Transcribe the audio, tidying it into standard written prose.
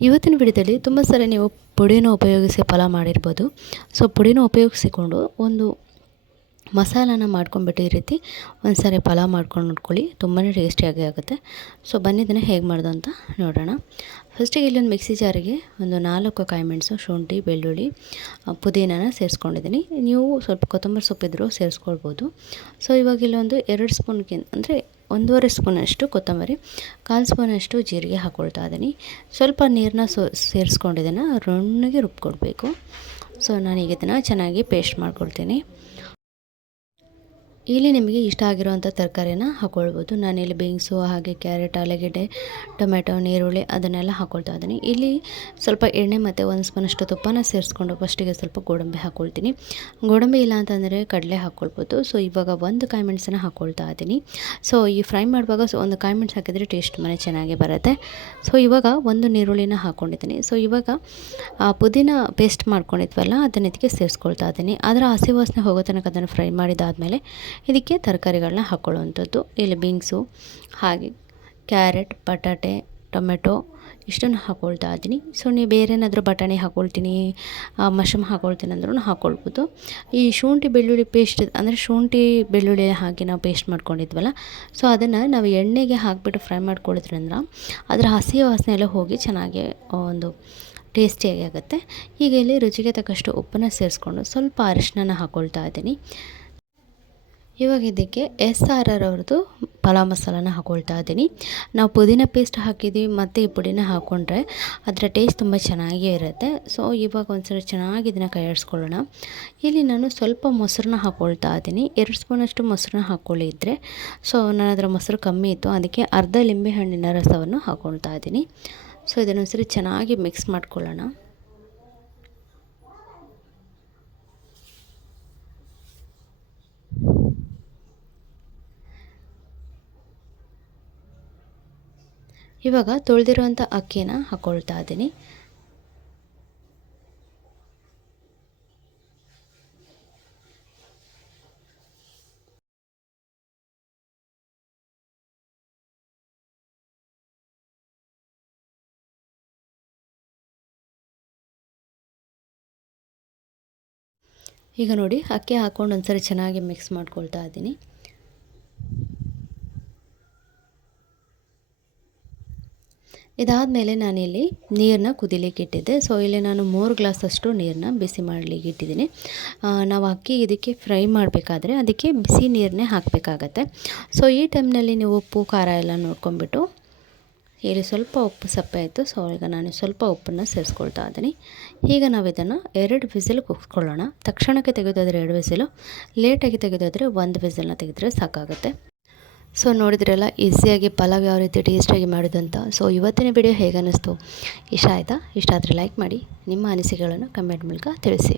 ಇವತ್ತಿನ ವಿಡಿಯೋದಲ್ಲಿ ತುಂಬ ಸಲ ನೀವು ಪುಡಿನ ಉಪಯೋಗಿಸಿ ಪಲಾವ್ ಮಾಡಿರ್ಬೋದು. ಸೊ ಪುಡಿನ ಉಪಯೋಗಿಸಿಕೊಂಡು ಒಂದು ಮಸಾಲಾನ ಮಾಡ್ಕೊಂಡ್ಬಿಟ್ಟು ಈ ರೀತಿ ಒಂದು ಸಾರಿ ಪಲಾವ್ ಮಾಡ್ಕೊಂಡು ನೋಡ್ಕೊಳ್ಳಿ, ತುಂಬಾ ಟೇಸ್ಟಿಯಾಗಿ ಆಗುತ್ತೆ. ಸೊ ಬನ್ನಿ ಇದನ್ನು ಹೇಗೆ ಮಾಡೋದು ಅಂತ ನೋಡೋಣ. ಫಸ್ಟಿಗೆ ಇಲ್ಲೊಂದು ಮಿಕ್ಸಿ ಜಾರಿಗೆ ಒಂದು 4 ಕಾಯಿ ಮೆಣಸು, ಶುಂಠಿ, ಬೆಳ್ಳುಳ್ಳಿ, ಪುದೀನನ ಸೇರಿಸ್ಕೊಂಡಿದ್ದೀನಿ. ನೀವು ಸ್ವಲ್ಪ ಕೊತ್ತಂಬರಿ ಸೊಪ್ಪಿದ್ರೂ ಸೇರಿಸ್ಕೊಳ್ಬೋದು. ಸೊ ಇವಾಗ ಇಲ್ಲೊಂದು 2 ಸ್ಪೂನ್ಗಿಂತ ಅಂದರೆ 1.5 ಸ್ಪೂನಷ್ಟು ಕೊತ್ತಂಬರಿ, 1/4 ಸ್ಪೂನಷ್ಟು ಜೀರಿಗೆ ಹಾಕ್ಕೊಳ್ತಾ ಇದ್ದೀನಿ. ಸ್ವಲ್ಪ ನೀರನ್ನ ಸೇರಿಸ್ಕೊಂಡಿದ್ದನ್ನು ನುಣ್ಣಗೆ ರುಬ್ಕೊಳ್ಬೇಕು. ಸೊ ನಾನೀಗ ಇದನ್ನು ಚೆನ್ನಾಗಿ ಪೇಸ್ಟ್ ಮಾಡ್ಕೊಳ್ತೀನಿ. ಇಲ್ಲಿ ನಿಮಗೆ ಇಷ್ಟ ಆಗಿರೋವಂಥ ತರಕಾರಿನ ಹಾಕ್ಕೊಳ್ಬೋದು. ನಾನಿಲ್ಲಿ ಬೀನ್ಸು, ಹಾಗೆ ಕ್ಯಾರೆಟ್, ಆಲೂಗೆಡ್ಡೆ, ಟೊಮೆಟೊ, ನೀರುಳ್ಳಿ ಅದನ್ನೆಲ್ಲ ಹಾಕ್ಕೊಳ್ತಾ ಇದ್ದೀನಿ. ಇಲ್ಲಿ ಸ್ವಲ್ಪ ಎಣ್ಣೆ ಮತ್ತು 1 ಸ್ಪೂನಷ್ಟು ತುಪ್ಪನ ಸೇರಿಸ್ಕೊಂಡು ಫಸ್ಟಿಗೆ ಸ್ವಲ್ಪ ಗೋಡಂಬಿ ಹಾಕ್ಕೊಳ್ತೀನಿ. ಗೋಡಂಬಿ ಇಲ್ಲ ಅಂತಂದರೆ ಕಡಲೆ ಹಾಕ್ಕೊಳ್ಬೋದು. ಸೊ ಇವಾಗ 1 ಕಾಯಿ ಮೆಣಸನ್ನು ಹಾಕ್ಕೊಳ್ತಾ ಇದ್ದೀನಿ. ಸೊ ಈ ಫ್ರೈ ಮಾಡುವಾಗ ಒಂದು ಕಾಯಿ ಮೆಣಸು ಹಾಕಿದರೆ ಟೇಸ್ಟ್ ತುಂಬಾ ಚೆನ್ನಾಗಿ ಬರುತ್ತೆ. ಸೊ ಇವಾಗ 1 ನೀರುಳ್ಳಿನ ಹಾಕ್ಕೊಂಡಿದ್ದೀನಿ. ಸೊ ಇವಾಗ ಪುದೀನ ಪೇಸ್ಟ್ ಮಾಡ್ಕೊಂಡಿದ್ವಲ್ಲ ಅದನ್ನ ಇದಕ್ಕೆ ಸೇರಿಸ್ಕೊಳ್ತಾ ಇದ್ದೀನಿ. ಅದರ ಹಸಿ ವಾಸನೆ ಹೋಗೋ ತನಕ ಅದನ್ನು ಫ್ರೈ ಮಾಡಿದಾದಮೇಲೆ ಇದಕ್ಕೆ ತರಕಾರಿಗಳನ್ನ ಹಾಕ್ಕೊಳ್ಳುವಂಥದ್ದು. ಇಲ್ಲಿ ಬೀನ್ಸು, ಹಾಗೆ ಕ್ಯಾರೆಟ್, ಬಟಾಟೆ, ಟೊಮೆಟೊ ಇಷ್ಟನ್ನು ಹಾಕ್ಕೊಳ್ತಾ ಇದ್ದೀನಿ. ಸೊ ನೀವು ಬೇರೆ ಏನಾದರೂ ಬಟಾಣಿ ಹಾಕ್ಕೊಳ್ತೀನಿ, ಮಶ್ರೂಮ್ ಹಾಕ್ಕೊಳ್ತೀನಿ ಅಂದ್ರೂ ಹಾಕ್ಕೊಳ್ಬೋದು. ಈ ಶುಂಠಿ ಬೆಳ್ಳುಳ್ಳಿ ಪೇಸ್ಟ್ ಅಂದರೆ ಶುಂಠಿ ಬೆಳ್ಳುಳ್ಳಿ ಹಾಕಿ ನಾವು ಪೇಸ್ಟ್ ಮಾಡ್ಕೊಂಡಿದ್ವಲ್ಲ, ಸೊ ಅದನ್ನು ನಾವು ಎಣ್ಣೆಗೆ ಹಾಕಿಬಿಟ್ಟು ಫ್ರೈ ಮಾಡ್ಕೊಳ್ಳೋದ್ರಿಂದ ಅದರ ಹಸಿ ವಾಸನೆ ಎಲ್ಲ ಹೋಗಿ ಚೆನ್ನಾಗಿ ಒಂದು ಟೇಸ್ಟಿಯಾಗಿ ಆಗುತ್ತೆ. ಈಗ ಇಲ್ಲಿ ರುಚಿಗೆ ತಕ್ಕಷ್ಟು ಉಪ್ಪನ್ನು ಸೇರಿಸ್ಕೊಂಡು ಸ್ವಲ್ಪ ಅರಿಶಿನ ಹಾಕ್ಕೊಳ್ತಾ ಇದ್ದೀನಿ. ಇವಾಗ ಇದಕ್ಕೆ SRR ಅವ್ರದ್ದು ಪಲಾವ್ ಮಸಾಲಾನ ಹಾಕ್ಕೊಳ್ತಾ ಇದ್ದೀನಿ. ನಾವು ಪುದೀನ ಪೇಸ್ಟ್ ಹಾಕಿದ್ದೀವಿ ಮತ್ತು ಈ ಪುಡಿನ ಹಾಕ್ಕೊಂಡ್ರೆ ಅದರ ಟೇಸ್ಟ್ ತುಂಬ ಚೆನ್ನಾಗೇ ಇರುತ್ತೆ. ಸೊ ಇವಾಗ ಒಂದ್ಸಲ ಚೆನ್ನಾಗಿ ಇದನ್ನು ಕೈಯಾಡಿಸ್ಕೊಳ್ಳೋಣ. ಇಲ್ಲಿ ನಾನು ಸ್ವಲ್ಪ ಮೊಸರನ್ನ ಹಾಕ್ಕೊಳ್ತಾ ಇದ್ದೀನಿ. 2 ಸ್ಪೂನಷ್ಟು ಮೊಸರನ್ನ ಹಾಕ್ಕೊಳ್ಳಿದ್ರೆ, ಸೊ ನಾನು ಅದರ ಮೊಸರು ಕಮ್ಮಿ ಇತ್ತು, ಅದಕ್ಕೆ ಅರ್ಧ ಲಿಂಬೆ ಹಣ್ಣಿನ ರಸವನ್ನು ಹಾಕ್ಕೊಳ್ತಾ ಇದ್ದೀನಿ. ಸೊ ಇದನ್ನೊಂದ್ಸರಿ ಚೆನ್ನಾಗಿ ಮಿಕ್ಸ್ ಮಾಡ್ಕೊಳ್ಳೋಣ. ಇವಾಗ ತೊಳೆದಿರುವಂಥ ಅಕ್ಕಿನ ಹಾಕ್ಕೊಳ್ತಾ ಇದ್ದೀನಿ. ಈಗ ನೋಡಿ ಅಕ್ಕಿ ಹಾಕ್ಕೊಂಡು ಒಂದ್ಸರಿ ಚೆನ್ನಾಗಿ ಮಿಕ್ಸ್ ಮಾಡ್ಕೊಳ್ತಾ ಇದ್ದೀನಿ. ಇದಾದಮೇಲೆ ನಾನಿಲ್ಲಿ ನೀರನ್ನ ಕುದಿಲಿಕ್ಕೆ ಇಟ್ಟಿದ್ದೆ. ಸೊ ಇಲ್ಲಿ ನಾನು 3 ಗ್ಲಾಸಷ್ಟು ನೀರನ್ನ ಬಿಸಿ ಮಾಡಲಿಕ್ಕೆ ಇಟ್ಟಿದ್ದೀನಿ. ನಾವು ಅಕ್ಕಿ ಇದಕ್ಕೆ ಫ್ರೈ ಮಾಡಬೇಕಾದ್ರೆ ಅದಕ್ಕೆ ಬಿಸಿ ನೀರನ್ನೇ ಹಾಕಬೇಕಾಗತ್ತೆ. ಸೊ ಈ ಟೈಮ್ನಲ್ಲಿ ನೀವು ಉಪ್ಪು ಖಾರ ಎಲ್ಲ ನೋಡ್ಕೊಂಬಿಟ್ಟು, ಇಲ್ಲಿ ಸ್ವಲ್ಪ ಉಪ್ಪು ಸಪ್ಪೆ ಆಯಿತು. ಸೊ ಈಗ ನಾನು ಸ್ವಲ್ಪ ಉಪ್ಪನ್ನು ಸೇರಿಸ್ಕೊಳ್ತಾ ಇದ್ದೀನಿ. ಈಗ ನಾವು ಇದನ್ನು 2 ವಿಸಿಲ್ ಕೂಗಿಸ್ಕೊಳ್ಳೋಣ. ತಕ್ಷಣಕ್ಕೆ ತೆಗೆದೋದ್ರೆ 2 ವಿಸಿಲು, ಲೇಟಾಗಿ ತೆಗೆದೋದ್ರೆ 1 ವಿಸಿಲ್ನ ತೆಗೆದ್ರೆ ಸಾಕಾಗುತ್ತೆ. ಸೊ ನೋಡಿದ್ರಲ್ಲ ಈಸಿಯಾಗಿ ಪಲಾವ್ ಯಾವ ರೀತಿ ಟೇಸ್ಟಿಯಾಗಿ ಮಾಡೋದು ಅಂತ. ಸೊ ಇವತ್ತಿನ ವಿಡಿಯೋ ಹೇಗೆ ಅನ್ನಿಸ್ತು, ಇಷ್ಟ ಆಯಿತಾ? ಇಷ್ಟ ಆದರೆ ಲೈಕ್ ಮಾಡಿ, ನಿಮ್ಮ ಅನಿಸಿಕೆಗಳನ್ನು ಕಮೆಂಟ್ ಮೂಲಕ ತಿಳಿಸಿ.